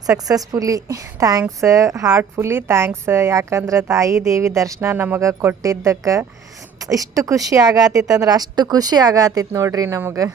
Successfully thanks heartfully thanks. ಯಾಕಂದ್ರೆ ತಾಯಿ ದೇವಿ ದರ್ಶನ ನಮಗೆ ಕೊಟ್ಟಿದ್ದಕ್ಕೆ ಇಷ್ಟು ಖುಷಿ ಆಗತ್ತಿತ್ತಂದ್ರೆ ಅಷ್ಟು ಖುಷಿ ಆಗತ್ತಿತ್ತು ನೋಡ್ರಿ ನಮಗೆ.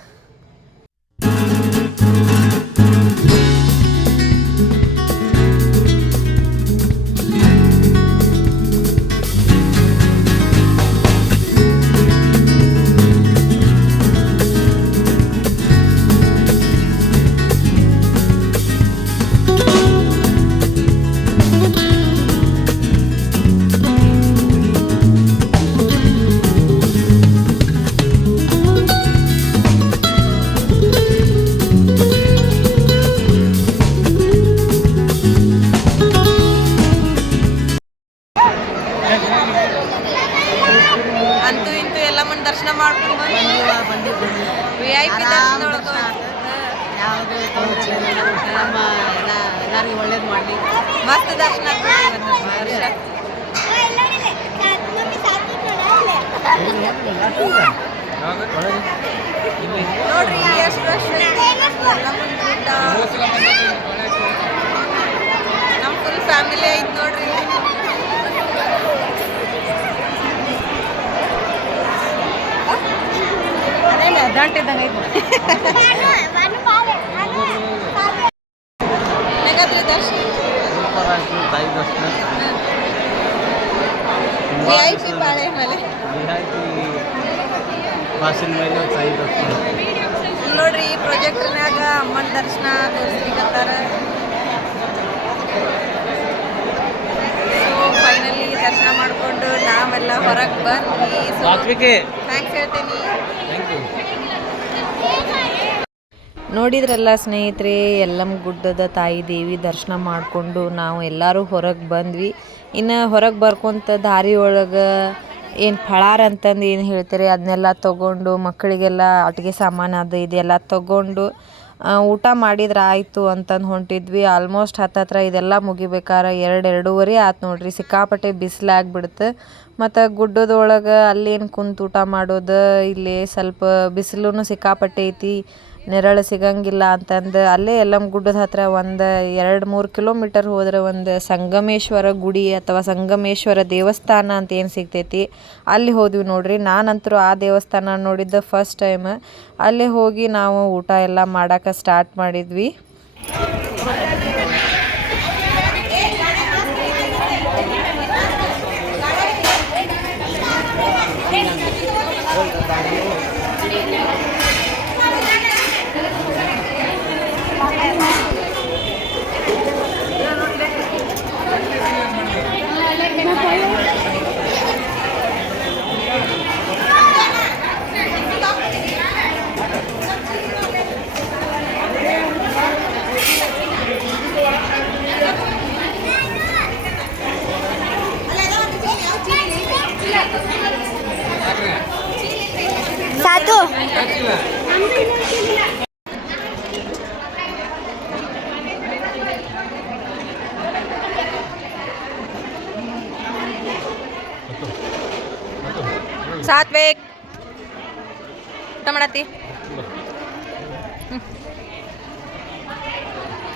ದರ್ಶನ ದರ್ಶನ ನೋಡ್ರಿ ಈ ಪ್ರೊಜೆಕ್ಟ್ರ್ನ್ಯಾಗ ಅಮ್ಮನ ದರ್ಶನ ತೋರಿಸ್ಲಿಕತ್ತಾರ ಸೊ ಫೈನಲಿ ದರ್ಶನ ಮಾಡಿಕೊಂಡು ನಾವೆಲ್ಲ ಹೊರಗೆ ಬಂದ್ವಿ ಥ್ಯಾಂಕ್ಸ್ ಹೇಳ್ತೀನಿ ಥ್ಯಾಂಕ್ ಯು ನೋಡಿದ್ರಲ್ಲ ಸ್ನೇಹಿತರೆ ಎಲ್ಲಮ್ಮ ಗುಡ್ಡದ ತಾಯಿ ದೇವಿ ದರ್ಶನ ಮಾಡಿಕೊಂಡು ನಾವು ಎಲ್ಲರೂ ಹೊರಗೆ ಬಂದ್ವಿ. ಇನ್ನು ಹೊರಗೆ ಬರ್ಕೊಂತ ದಾರಿ ಒಳಗೆ ಏನು ಫಳಾರ ಅಂತಂದು ಏನು ಹೇಳ್ತಾರೆ ಅದನ್ನೆಲ್ಲ ತೊಗೊಂಡು ಮಕ್ಕಳಿಗೆಲ್ಲ ಆಟಿಗೆ ಸಾಮಾನು ಅದು ಇದೆಲ್ಲ ತೊಗೊಂಡು ಊಟ ಮಾಡಿದ್ರೆ ಆಯಿತು ಅಂತಂದು ಹೊಂಟಿದ್ವಿ. ಆಲ್ಮೋಸ್ಟ್ ಹತ್ತತ್ರ ಇದೆಲ್ಲ ಮುಗಿಬೇಕಾರೆ ಎರಡು ಎರಡೂವರೆ ಆತು ನೋಡ್ರಿ. ಸಿಕ್ಕಾಪಟ್ಟೆ ಬಿಸಿಲಾಗ್ಬಿಡ್ತು ಮತ್ತು ಗುಡ್ಡದೊಳಗೆ ಅಲ್ಲೇನು ಕುಂತು ಊಟ ಮಾಡೋದು, ಇಲ್ಲಿ ಸ್ವಲ್ಪ ಬಿಸಿಲು ಸಿಕ್ಕಾಪಟ್ಟೆ ಐತಿ. ನೆರಳು ಸಿಗಂಗಿಲ್ಲ ಅಂತಂದು ಅಲ್ಲೇ ಯಲ್ಲಮ್ಮ ಗುಡ್ಡದ ಹತ್ರ ಒಂದು ಎರಡು ಮೂರು ಕಿಲೋಮೀಟರ್ ಹೋದ್ರೆ ಒಂದು ಸಂಗಮೇಶ್ವರ ಗುಡಿ ಅಥವಾ ಸಂಗಮೇಶ್ವರ ದೇವಸ್ಥಾನ ಅಂತ ಏನು ಸಿಗ್ತೈತಿ, ಅಲ್ಲಿ ಹೋದ್ವಿ ನೋಡ್ರಿ. ನಾನಂತರೂ ಆ ದೇವಸ್ಥಾನ ನೋಡಿದ್ದ ಫಸ್ಟ್ ಟೈಮ್ ಅಲ್ಲೇ ಹೋಗಿ ನಾವು ಊಟ ಎಲ್ಲ ಮಾಡೋಕೆ ಸ್ಟಾರ್ಟ್ ಮಾಡಿದ್ವಿ. ಸಾತ್ವಿಕ್ ಊಟ ಮಾಡತ್ತಿ ಹ್ಮ್.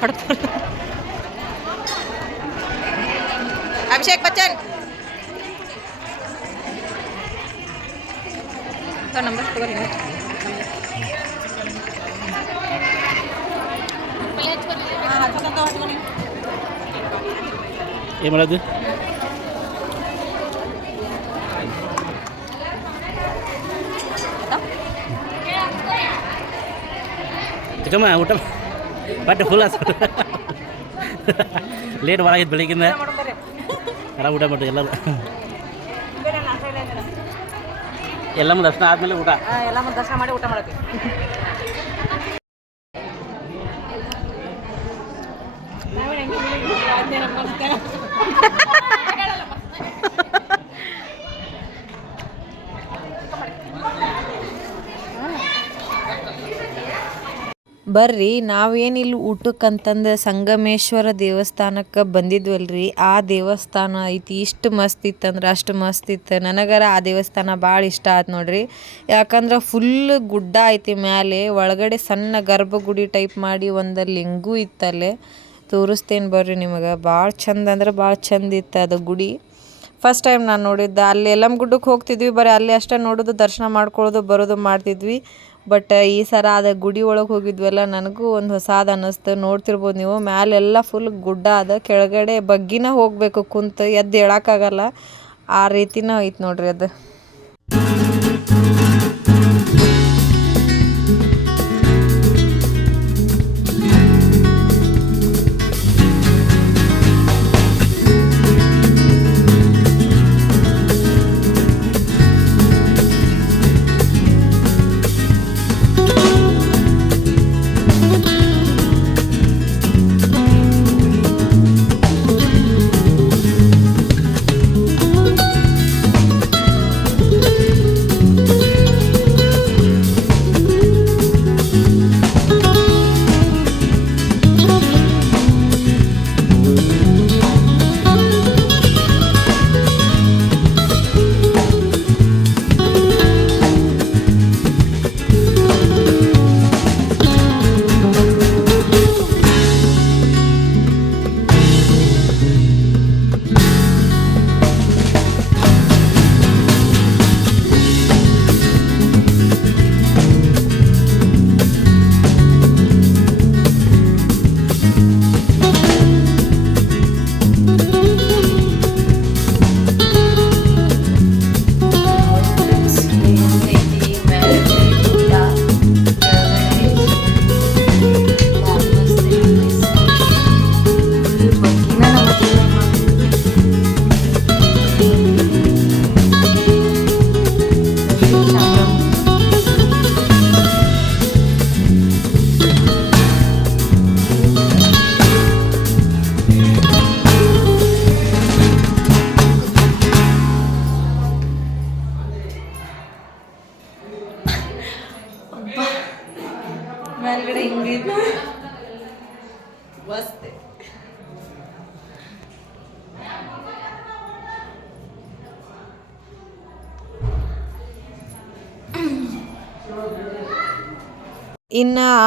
ಹೊಡ್ದ್ ಬಿಡು. ಅಭಿಷೇಕ್ ಬಚ್ಚನ್ ನಂಬರ್ ತಗೋರಿ ಏನು ಮಾಡೋದು ಚಿಕ್ಕಮ್ಮ ಊಟ ಬಟ್ಟೆ ಫುಲ್ ಆಸ ಲೇಟ್ ಭಾಳ ಆಗಿತ್ತು ಬೆಳಿಗ್ಗಿಂದ ಆರಾಮ್ ಊಟ ಮಾಡಿ ಎಲ್ಲರೂ ಎಲ್ಲಮ್ಮ ದರ್ಶನ ಆದಮೇಲೆ ಊಟ ಎಲ್ಲ ದರ್ಶನ ಮಾಡಿ ಊಟ ಮಾಡತ್ತಿ ಬರ್ರಿ ನಾವೇನಿಲ್ಲಿ ಊಟಕ್ಕಂತಂದು ಸಂಗಮೇಶ್ವರ ದೇವಸ್ಥಾನಕ್ಕೆ ಬಂದಿದ್ವಲ್ರಿ, ಆ ದೇವಸ್ಥಾನ ಐತಿ, ಇಷ್ಟು ಮಸ್ತ್ ಇತ್ತಂದ್ರೆ ಅಷ್ಟು ಮಸ್ತ್ ಇತ್ತು ನನಗರ ಆ ದೇವಸ್ಥಾನ ಭಾಳ ಇಷ್ಟ ಆಯ್ತು ನೋಡ್ರಿ. ಯಾಕಂದ್ರೆ ಫುಲ್ ಗುಡ್ಡ ಐತಿ ಮ್ಯಾಲೆ, ಒಳಗಡೆ ಸಣ್ಣ ಗರ್ಭಗುಡಿ ಟೈಪ್ ಮಾಡಿ ಒಂದು ಲಿಂಗು ಇತ್ತಲ್ಲೇ ತೋರಿಸ್ತೇನೆ ಬರ್ರಿ ನಿಮಗೆ ಭಾಳ ಚಂದ ಅಂದ್ರೆ ಭಾಳ ಚಂದ ಇತ್ತು ಅದು ಗುಡಿ. ಫಸ್ಟ್ ಟೈಮ್ ನಾನು ನೋಡಿದ್ದೆ, ಅಲ್ಲಿ ಎಲ್ಲಮ್ಮ ಗುಡ್ಡಕ್ಕೆ ಹೋಗ್ತಿದ್ವಿ, ಬರೀ ಅಲ್ಲಿ ಅಷ್ಟೇ ನೋಡೋದು, ದರ್ಶನ ಮಾಡ್ಕೊಳ್ಳೋದು ಬರೋದು ಮಾಡ್ತಿದ್ವಿ. ಬಟ್ ಈ ಸಲ ಅದ ಗುಡಿ ಒಳಗೆ ಹೋಗಿದ್ವಲ್ಲ, ನನಗೂ ಒಂದು ಹೊಸಾದ ಅನ್ನಿಸ್ತು ನೋಡ್ತಿರ್ಬೋದು ನೀವು, ಮ್ಯಾಲೆಲ್ಲ ಫುಲ್ ಗುಡ್ಡ ಅದ ಕೆಳಗಡೆ ಬಗ್ಗಿನ ಹೋಗಬೇಕು ಕುಂತು ಎದ್ದು ಹೇಳೋಕ್ಕಾಗಲ್ಲ. ಆ ರೀತಿನ ಐತೆ ನೋಡ್ರಿ ಅದು.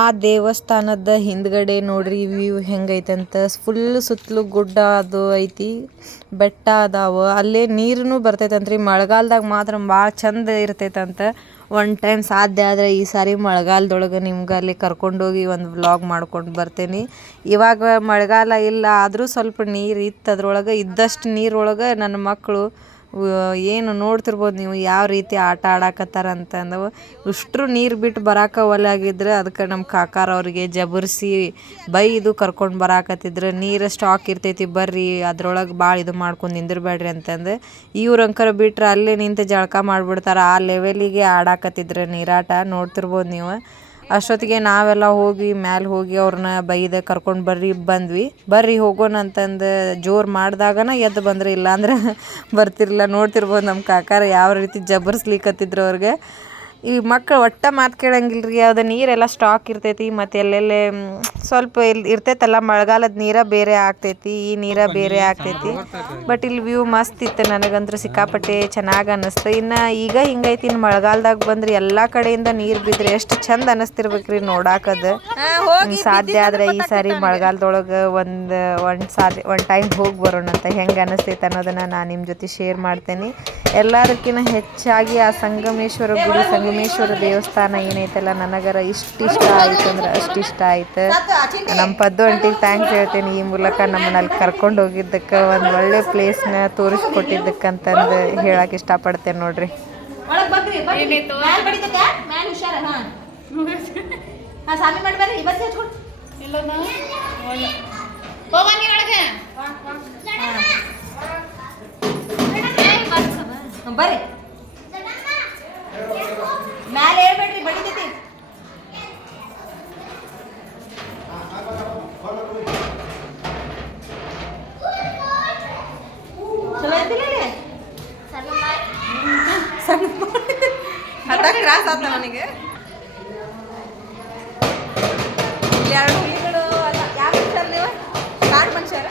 ಆ ದೇವಸ್ಥಾನದ ಹಿಂದ್ಗಡೆ ನೋಡ್ರಿ ವ್ಯೂ ಹೆಂಗೈತೆ ಅಂತ ಫುಲ್ ಸುತ್ತಲೂ ಗುಡ್ಡ ಅದು ಐತಿ, ಬೆಟ್ಟ ಅದಾವ. ಅಲ್ಲೇ ನೀರು ಬರ್ತೈತಂತ್ರಿ. ಮಳೆಗಾಲದಾಗ ಮಾತ್ರ ಭಾಳ ಚಂದ ಇರ್ತೈತಂತ. ಒನ್ ಟೈಮ್ ಸಾಧ್ಯ ಆದರೆ ಈ ಸಾರಿ ಮಳೆಗಾಲದೊಳಗೆ ನಿಮ್ಗೆ ಅಲ್ಲಿ ಕರ್ಕೊಂಡೋಗಿ ಒಂದು ವ್ಲಾಗ್ ಮಾಡ್ಕೊಂಡು ಬರ್ತೇನೆ. ಇವಾಗ ಮಳೆಗಾಲ ಇಲ್ಲ, ಆದರೂ ಸ್ವಲ್ಪ ನೀರು ಇತ್ತು ಅದ್ರೊಳಗೆ ಇದ್ದಷ್ಟು ನೀರೊಳಗೆ ನನ್ನ ಮಕ್ಕಳು ಏನು ನೋಡ್ತಿರ್ಬೋದು ನೀವು ಯಾವ ರೀತಿ ಆಟ ಆಡಾಕತ್ತಾರ ಅಂತಂದವು. ಇಷ್ಟರು ನೀರು ಬಿಟ್ಟು ಬರಾಕ ಒಲ್ಲಾಗಿದ್ರೆ ಅದಕ್ಕೆ ನಮ್ಮ ಕಾಕಾರ ಅವ್ರಿಗೆ ಜಬರ್ಸಿ ಬೈದು ಕರ್ಕೊಂಡು ಬರಾಕತ್ತಿದ್ರು. ನೀರು ಸ್ಟಾಕ್ ಇರ್ತೈತಿ ಬರ್ರಿ, ಅದ್ರೊಳಗೆ ಭಾಳ ಇದು ಮಾಡ್ಕೊಂಡು ನಿಂದಿರ್ಬೇಡ್ರಿ ಅಂತಂದು ಇವ್ರಂಕರ ಬಿಟ್ರೆ ಅಲ್ಲೇ ನಿಂತು ಜಳಕ ಮಾಡಿಬಿಡ್ತಾರೆ. ಆ ಲೆವೆಲಿಗೆ ಆಡಾಕತ್ತಿದ್ರು ನೀರಾಟ. ನೋಡ್ತಿರ್ಬೋದು ನೀವು. ಅಷ್ಟೊತ್ತಿಗೆ ನಾವೆಲ್ಲ ಹೋಗಿ ಮ್ಯಾಲೆ ಹೋಗಿ ಅವ್ರನ್ನ ಬೈದ ಕರ್ಕೊಂಡು ಬರ್ರಿ, ಬಂದ್ವಿ. ಬರ್ರಿ ಹೋಗೋಣ ಅಂತಂದು ಜೋರು ಮಾಡಿದಾಗನ ಎದ್ದು ಬಂದ್ರೆ. ಇಲ್ಲಾಂದ್ರೆ ಬರ್ತಿರ್ಲಿಲ್ಲ. ನೋಡ್ತಿರ್ಬೋದು ನಮ್ಮ ಕಾಕಾರ ಯಾವ ರೀತಿ ಜಬರ್ಸ್ಲಿಕ್ಕತ್ತಿದ್ರು ಅವ್ರಿಗೆ. ಈ ಮಕ್ಕಳು ಒಟ್ಟ ಮಾತು ಕೇಳಂಗಿಲ್ಲ ರೀ ಅದು ನೀರೆಲ್ಲ ಸ್ಟಾಕ್ ಇರ್ತೈತಿ ಮತ್ತು ಎಲ್ಲೆಲ್ಲೇ ಸ್ವಲ್ಪ ಇಲ್ಲಿ ಇರ್ತೈತಲ್ಲ ಮಳೆಗಾಲದ ನೀರ ಬೇರೆ ಆಗ್ತೈತಿ ಈ ನೀರ ಬೇರೆ ಆಗ್ತೈತಿ. ಬಟ್ ಇಲ್ಲಿ ವ್ಯೂ ಮಸ್ತ್ ಇತ್ತು ನನಗಂತೂ ಸಿಕ್ಕಾಪಟ್ಟೆ ಚೆನ್ನಾಗಿ ಅನ್ನಿಸ್ತು. ಇನ್ನು ಈಗ ಹಿಂಗೈತಿ ಇನ್ನು ಮಳೆಗಾಲದಾಗ ಬಂದ್ರೆ ಎಲ್ಲ ಕಡೆಯಿಂದ ನೀರು ಬಿದ್ದರೆ ಎಷ್ಟು ಚಂದ ಅನ್ನಿಸ್ತಿರ್ಬೇಕ್ರಿ ನೋಡಾಕದು. ಹಿಂಗೆ ಸಾಧ್ಯ ಆದ್ರೆ ಈ ಸಾರಿ ಮಳೆಗಾಲದೊಳಗೆ ಒಂದು ಒಂದು ಸಾರಿ ಒಂದು ಟೈಮ್ ಹೋಗಿ ಬರೋಣ ಅಂತ ಹೆಂಗೆ ಅನ್ನಿಸ್ತೈತೆ ಅನ್ನೋದನ್ನು ನಾನು ನಿಮ್ಮ ಜೊತೆ ಶೇರ್ ಮಾಡ್ತೇನೆ. ಎಲ್ಲದಕ್ಕಿಂತ ಹೆಚ್ಚಾಗಿ ಆ ಸಂಗಮೇಶ್ವರ ಗುಡಿ ಸಂಗಮೇಶ್ವರ ದೇವಸ್ಥಾನ ಏನೈತಲ್ಲ ನನಗರ ಇಷ್ಟು ಇಷ್ಟ ಆಯ್ತು ಅಂದ್ರೆ ಅಷ್ಟು ಇಷ್ಟ ಆಯ್ತು. ನಮ್ಮ ಪದ್ದು ಅಂಟಿಗೆ ಥ್ಯಾಂಕ್ಸ್ ಹೇಳ್ತೀನಿ ಈ ಮೂಲಕ ನಮ್ಮನ್ನ ಅಲ್ಲಿ ಕರ್ಕೊಂಡು ಹೋಗಿದ್ದಕ್ಕೆ ಒಂದು ಒಳ್ಳೆ ಪ್ಲೇಸ್ನ ತೋರಿಸ್ಕೊಟ್ಟಿದ್ದಕ್ಕಂತಂದು ಹೇಳಕ್ಕೆ ಇಷ್ಟಪಡ್ತೇನೆ ನೋಡ್ರಿ. ಬರ್ರಿ. ಮ್ಯಾಲ್ ಹೇಳ್ಬೇಡ್ರಿ ಬಡಿತೈತಿ ಚಲೋ ಐತಿಲ್ಲ? ಸಣ್ಣ ಕ್ರಾಸ್ ಆತ ಅವನಿಗೆ ಎರಡು ಯಾವ ಮನುಷ್ಯರು ನೀವು ಮನುಷ್ಯರ.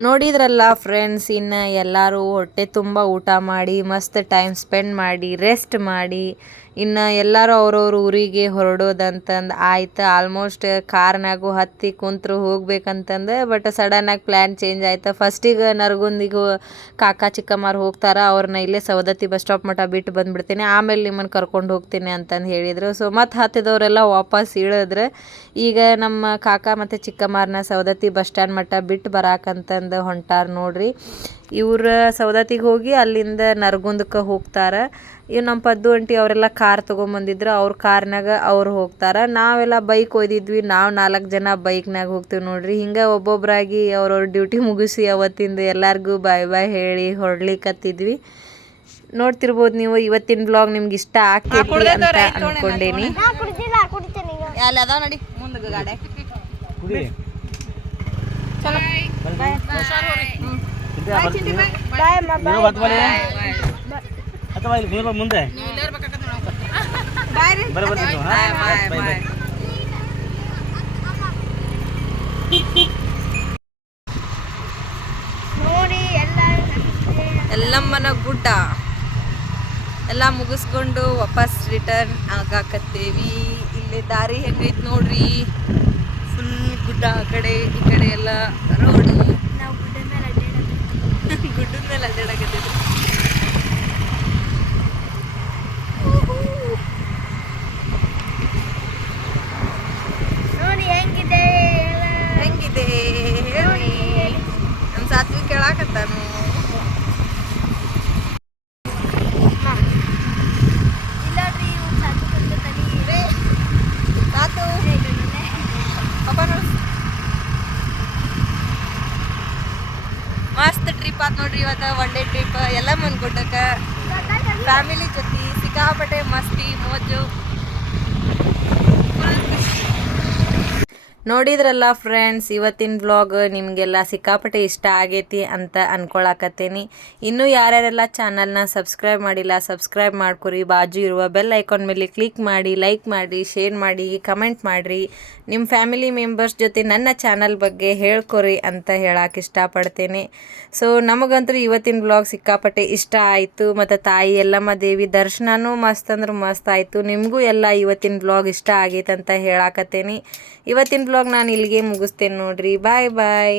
ನೋಡಿದ್ರಲ್ಲ ಫ್ರೆಂಡ್ಸ್ ಇನ್ನು ಎಲ್ಲರೂ ಹೊಟ್ಟೆ ತುಂಬ ಊಟ ಮಾಡಿ ಮಸ್ತ್ ಟೈಮ್ ಸ್ಪೆಂಡ್ ಮಾಡಿ ರೆಸ್ಟ್ ಮಾಡಿ. ಇನ್ನು ಎಲ್ಲರೂ ಅವ್ರವ್ರ ಊರಿಗೆ ಹೊರಡೋದಂತಂದು ಆಯ್ತು. ಆಲ್ಮೋಸ್ಟ್ ಕಾರ್ನಾಗೂ ಹತ್ತಿ ಕುಂತ್ರು ಹೋಗ್ಬೇಕಂತಂದು ಬಟ್ ಸಡನ್ನಾಗಿ ಪ್ಲ್ಯಾನ್ ಚೇಂಜ್ ಆಯ್ತು. ಫಸ್ಟಿಗೆ ನರಗುಂದಿಗೆ ಕಾಕಾ ಚಿಕ್ಕಮ್ಮರು ಹೋಗ್ತಾರ ಅವ್ರನ್ನ ಇಲ್ಲೇ ಸವದತ್ತಿ ಬಸ್ ಸ್ಟಾಪ್ ಮಟ್ಟ ಬಿಟ್ಟು ಬಂದ್ಬಿಡ್ತೀನಿ. ಆಮೇಲೆ ನಿಮ್ಮನ್ನು ಕರ್ಕೊಂಡು ಹೋಗ್ತೀನಿ ಅಂತಂದು ಹೇಳಿದರು. ಸೊ ಮತ್ತು ಹತ್ತಿದವರೆಲ್ಲ ವಾಪಸ್ ಇಳಿದ್ರೆ, ಈಗ ನಮ್ಮ ಕಾಕಾ ಮತ್ತು ಚಿಕ್ಕಮ್ಮರನ್ನ ಸವದತ್ತಿ ಬಸ್ ಸ್ಟ್ಯಾಂಡ್ ಮಟ್ಟ ಬಿಟ್ಟು ಬರಾಕಂತಂದು ಹೊಂಟಾರ ನೋಡ್ರಿ. ಇವ್ರ ಸವದತ್ತಿಗೆ ಹೋಗಿ ಅಲ್ಲಿಂದ ನರಗುಂದಕ್ಕೆ ಹೋಗ್ತಾರೆ. ಇವ್ ನಮ್ಮ ಪದ್ದು ಅಂಟಿ ಅವರೆಲ್ಲ ಕಾರ್ ತೊಗೊಂಬಂದಿದ್ರು ಅವ್ರ ಕಾರ್ನಾಗ ಅವ್ರು ಹೋಗ್ತಾರೆ. ನಾವೆಲ್ಲ ಬೈಕ್ ಒಯ್ದಿದ್ವಿ ನಾವು ನಾಲ್ಕು ಜನ ಬೈಕ್ನಾಗ ಹೋಗ್ತೀವಿ ನೋಡ್ರಿ. ಹಿಂಗೆ ಒಬ್ಬೊಬ್ಬರಾಗಿ ಅವ್ರವ್ರ ಡ್ಯೂಟಿ ಮುಗಿಸಿ ಅವತ್ತಿಂದ ಎಲ್ಲರಿಗೂ ಬಾಯ್ ಬಾಯ್ ಹೇಳಿ ಹೊರಡ್ಲಿಕ್ಕತ್ತಿದ್ವಿ ನೋಡ್ತಿರ್ಬೋದು ನೀವು ಇವತ್ತಿನ ಬ್ಲಾಗ್ ನಿಮ್ಗೆ ಇಷ್ಟ ಆಗ್ತೈತಿ ಅಂತ ಅನ್ಕೊಂಡೇನಿ. ಬಾಯ್ ಅದಾವ ನಡಿ ಮುಂದೆ ಗಾಡಿ ಕುಡಿ ನೀನು ಬತ್ಬಲೆ ಅಥವಾ ಇಲ್ಲಿ ನೀರು ಮುಂದೆ? ಬರ ಹಾಂ? ಎಲ್ಲಮ್ಮನ ಗುಡ್ಡ. ಎಲ್ಲ ಮುಗಿಸ್ಕೊಂಡು ವಾಪಸ್ ರಿಟರ್ನ್ ಆಗಾಕತ್ತೇವಿ. ಇಲ್ಲಿ ದಾರಿ ಹೆಂಗೈತೆ ನೋಡ್ರಿ. ಫುಲ್ ಗುಡ್ಡ ಆ ಕಡೆ ಈ ಕಡೆ ಎಲ್ಲ ರೋಡು. ಗುಡ್ಡದ ಮೇಲೆ ಹೆಂಗಿದೆ ನೋಡು ಮಸ್ತ್ ಟ್ರಿಪ್ ಆತ್ ನೋಡ್ರಿ ಇವತ್ತು ಒನ್ ಡೇ ಟ್ರಿಪ್ ಎಲ್ಲ ಮುಂದ್ಕೊಟ್ಟಕ್ಕ ಫ್ಯಾಮಿಲಿ ಜೊತೆ ಸಿಕ್ಕಾಪಟ್ಟೆ ಮಸ್ತಿ, ಮೋಜು. ನೋಡಿದ್ರಲ್ಲ ಫ್ರೆಂಡ್ಸ್ ಇವತ್ತಿನ ವ್ಲಾಗ್ ನಿಮಗೆಲ್ಲ ಸಿಕ್ಕಾಪಟ್ಟೆ ಇಷ್ಟ ಆಗೈತಿ ಅಂತ ಅನ್ಕೊಳಕತ್ತೇನಿ. ಇನ್ನೂ ಯಾರ್ಯಾರೆಲ್ಲ ಚಾನಲ್ನ ಸಬ್ಸ್ಕ್ರೈಬ್ ಮಾಡಿಲ್ಲ ಸಬ್ಸ್ಕ್ರೈಬ್ ಮಾಡ್ಕೊರಿ. ಬಾಜು ಇರುವ ಬೆಲ್ ಐಕಾನ್ ಮೇಲೆ ಕ್ಲಿಕ್ ಮಾಡಿ ಲೈಕ್ ಮಾಡಿ ಶೇರ್ ಮಾಡಿ ಕಮೆಂಟ್ ಮಾಡಿರಿ. ನಿಮ್ಮ ಫ್ಯಾಮಿಲಿ ಮೆಂಬರ್ಸ್ ಜೊತೆ ನನ್ನ ಚಾನಲ್ ಬಗ್ಗೆ ಹೇಳ್ಕೊರಿ ಅಂತ ಹೇಳಕ್ಕೆ ಇಷ್ಟಪಡ್ತೇನೆ. ಸೊ ನಮಗಂತೂ ಇವತ್ತಿನ ಬ್ಲಾಗ್ ಸಿಕ್ಕಾಪಟ್ಟೆ ಇಷ್ಟ ಆಯಿತು. ಮತ್ತು ತಾಯಿ ಎಲ್ಲಮ್ಮ ದೇವಿ ದರ್ಶನವೂ ಮಸ್ತ್ ಅಂದ್ರೆ ಮಸ್ತ್ ಆಯಿತು. ನಿಮಗೂ ಎಲ್ಲ ಇವತ್ತಿನ ಬ್ಲಾಗ್ ಇಷ್ಟ ಆಗೈತೆ ಅಂತ ಹೇಳಾಕತ್ತೇನೆ. ಇವತ್ತಿನ ಬ್ಲಾಗ್ ನಾನು ಇಲ್ಲಿಗೆ ಮುಗಿಸ್ತೇನೆ ನೋಡ್ರಿ. ಬಾಯ್ ಬಾಯ್